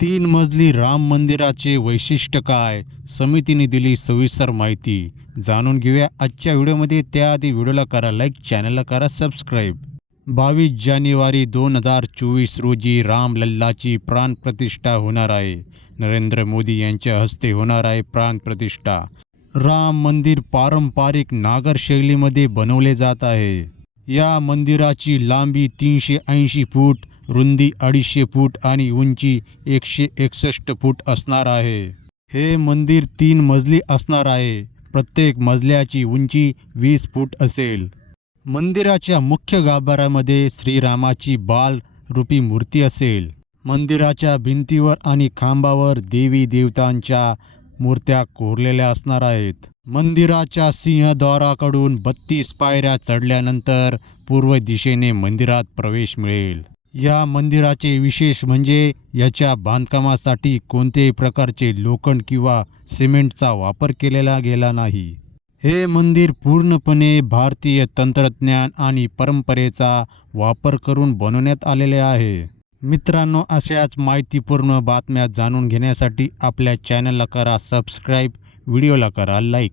तीन मजली राम मंदिराचे वैशिष्ट्य काय? समितीने दिली सविस्तर माहिती. जाणून घेऊया आजच्या व्हिडिओमध्ये. त्याआधी व्हिडिओला करा लाईक चॅनलला करा सबस्क्राईब. बावीस जानेवारी दोन हजार चोवीस रोजी रामलल्लाची प्राणप्रतिष्ठा होणार आहे. नरेंद्र मोदी यांच्या हस्ते होणार आहे प्राणप्रतिष्ठा राम मंदिर पारंपरिक नागर शैलीमध्ये बनवले जात आहे. या मंदिराची लांबी तीनशे ऐंशी फूट रुंदी अडीचशे फूट आणि उंची एकशे एकसष्ट फूट असणार आहे. हे मंदिर तीन मजली असणार आहे. प्रत्येक मजल्याची उंची वीस फूट असेल. मंदिराच्या मुख्य गाभाऱ्यामध्ये श्रीरामाची बाल रूपी मूर्ती असेल. मंदिराच्या भिंतीवर आणि खांबावर देवी देवतांच्या मूर्त्या कोरलेल्या असणार आहेत. मंदिराच्या सिंहद्वाराकडून बत्तीस पायऱ्या चढल्यानंतर पूर्व दिशेने मंदिरात प्रवेश मिळेल. या मंदिराचे विशेष म्हणजे याच्या बांधकामासाठी कोणत्याही प्रकारचे लोखंड किंवा सिमेंटचा वापर केलेला गेला नाही. हे मंदिर पूर्णपणे भारतीय तंत्रज्ञान आणि परंपरेचा वापर करून बनवण्यात आलेले आहे. मित्रांनो अशाच माहितीपूर्ण बातम्या जाणून घेण्यासाठी आपल्या चॅनलला करा सबस्क्राईब व्हिडिओला करा लाईक.